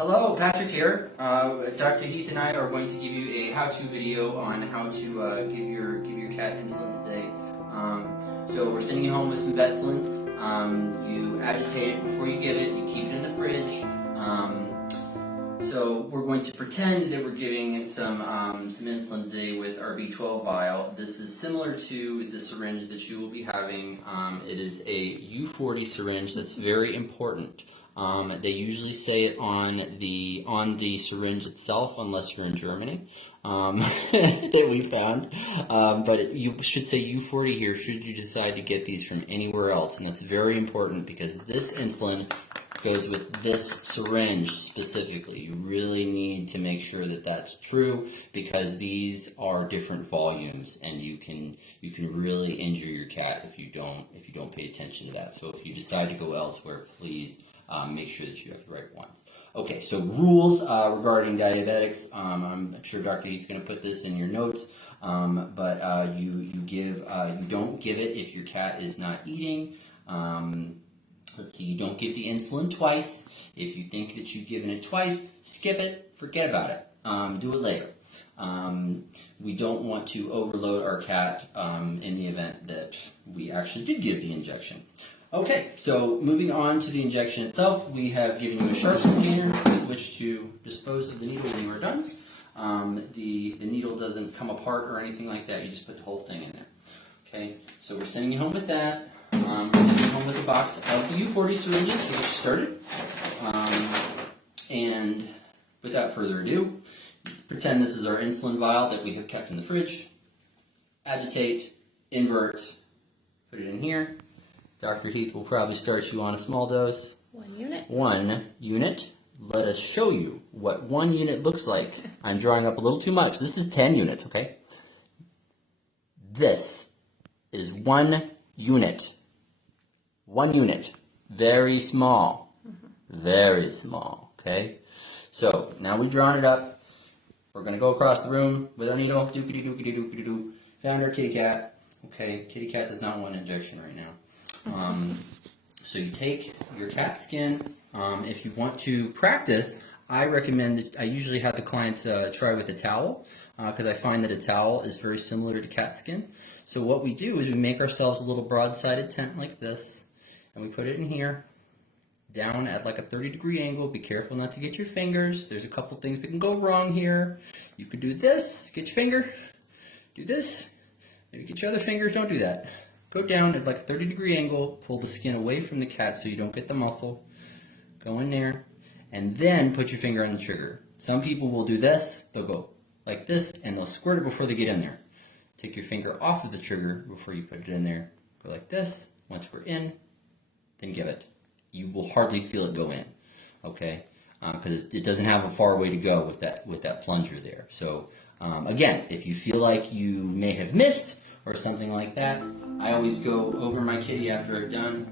Hello, Patrick here. Dr. Heath and I are going to give you a how-to video on how to give your cat insulin today. So we're sending you home with some Vetslin. You agitate it before you give it. You keep it in the fridge. So we're going to pretend that we're giving some insulin today with our B12 vial. This is similar to the syringe that you will be having. It is a U40 syringe. That's very important. They usually say it on the syringe itself, unless you're in Germany, that we found. But you should say U40 here should you decide to get these from anywhere else, and that's very important because this insulin goes with this syringe specifically. You really need to make sure that that's true because these are different volumes, and you can really injure your cat if you don't pay attention to that. So if you decide to go elsewhere, please make sure that you have the right ones. Okay, so rules regarding diabetics. I'm sure Dr. Heath's going to put this in your notes, but you don't give it if your cat is not eating. Let's see, you don't give the insulin twice. If you think that you've given it twice, skip it, forget about it. Do it later. We don't want to overload our cat in the event that we actually did give the injection. Okay, so moving on to the injection itself, we have given you a sharps container with which to dispose of the needle when you are done. The needle doesn't come apart or anything like that, you just put the whole thing in there. Okay, so we're sending you home with that. We're sending you home with a box of the U40 syringes to get you started. And without further ado, pretend this is our insulin vial that we have kept in the fridge. Agitate, invert, put it in here. Dr. Heath will probably start you on a small dose. 1 unit. 1 unit. Let us show you what 1 unit looks like. I'm drawing up a little too much. This is 10 units, okay? This is 1 unit. 1 unit. Very small. Very small, okay? So, now we've drawn it up. We're going to go across the room with our needle. Dookity-dookity-dookity-doo. Found our kitty cat. Okay, kitty cat does not want an injection right now. So you take your cat skin. If you want to practice, I recommend that I usually have the clients try with a towel because I find that a towel is very similar to cat skin. So what we do is we make ourselves a little broad-sided tent like this, and we put it in here, down at like a 30-degree angle. Be careful not to get your fingers. There's a couple things that can go wrong here. You could do this, get your finger, do this, maybe get your other finger, don't do that. Go down at like a 30-degree angle, pull the skin away from the cat so you don't get the muscle. Go in there, and then put your finger on the trigger. Some people will do this. They'll go like this, and they'll squirt it before they get in there. Take your finger off of the trigger before you put it in there. Go like this. Once we're in, then give it. You will hardly feel it go in, okay? Because it doesn't have a far way to go with that plunger there. So again, if you feel like you may have missed or something like that, I always go over my kitty after I've done.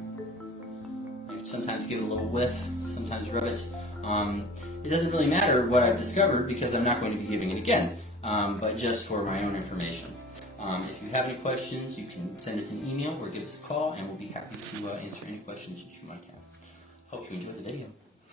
I sometimes give it a little whiff, sometimes rub it. It doesn't really matter what I've discovered because I'm not going to be giving it again, but just for my own information. If you have any questions, you can send us an email or give us a call, and we'll be happy to answer any questions that you might have. Hope you enjoyed the video.